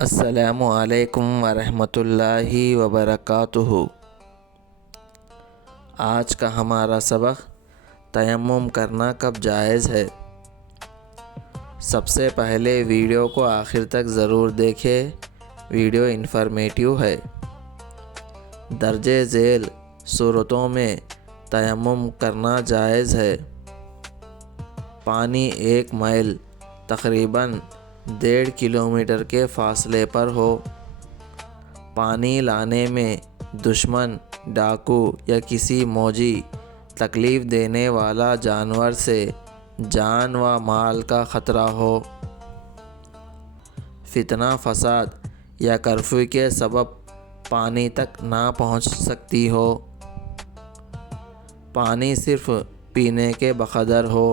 السلام علیکم ورحمۃ اللہ وبرکاتہ۔ آج کا ہمارا سبق تیمم کرنا کب جائز ہے۔ سب سے پہلے ویڈیو کو آخر تک ضرور دیکھیں، ویڈیو انفارمیٹیو ہے۔ درجہ ذیل صورتوں میں تیمم کرنا جائز ہے۔ پانی 1 میل تقریباً 1.5 کلومیٹر کے فاصلے پر ہو۔ پانی لانے میں دشمن، ڈاکو یا کسی موجی تکلیف دینے والا جانور سے جان و مال کا خطرہ ہو۔ فتنہ فساد یا کرفیو کے سبب پانی تک نہ پہنچ سکتی ہو۔ پانی صرف پینے کے بقدر ہو۔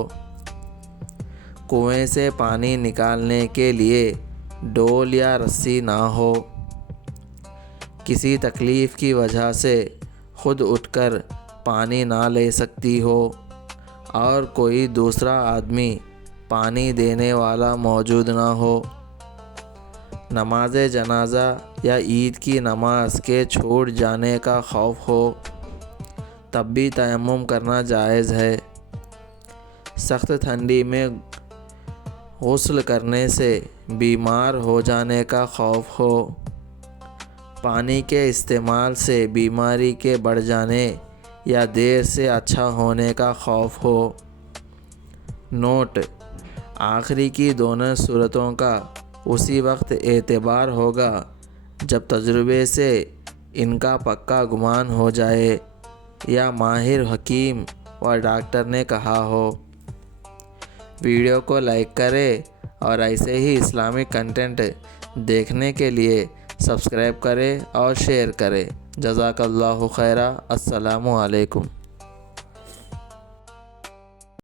کنویں سے پانی نکالنے کے لیے ڈول یا رسی نہ ہو۔ کسی تکلیف کی وجہ سے خود اٹھ کر پانی نہ لے سکتی ہو اور کوئی دوسرا آدمی پانی دینے والا موجود نہ ہو۔ نماز جنازہ یا عید کی نماز کے چھوٹ جانے کا خوف ہو، تب بھی تیمم کرنا جائز ہے۔ سخت ٹھنڈی میں غسل کرنے سے بیمار ہو جانے کا خوف ہو۔ پانی کے استعمال سے بیماری کے بڑھ جانے یا دیر سے اچھا ہونے کا خوف ہو۔ نوٹ: آخری کی دونوں صورتوں کا اسی وقت اعتبار ہوگا جب تجربے سے ان کا پکا گمان ہو جائے یا ماہر حکیم و ڈاکٹر نے کہا ہو۔ ویڈیو کو لائک کریں اور ایسے ہی اسلامک کنٹینٹ دیکھنے کے لیے سبسکرائب کریں اور شیئر کریں۔ جزاک اللہ خیرا۔ السلام علیکم۔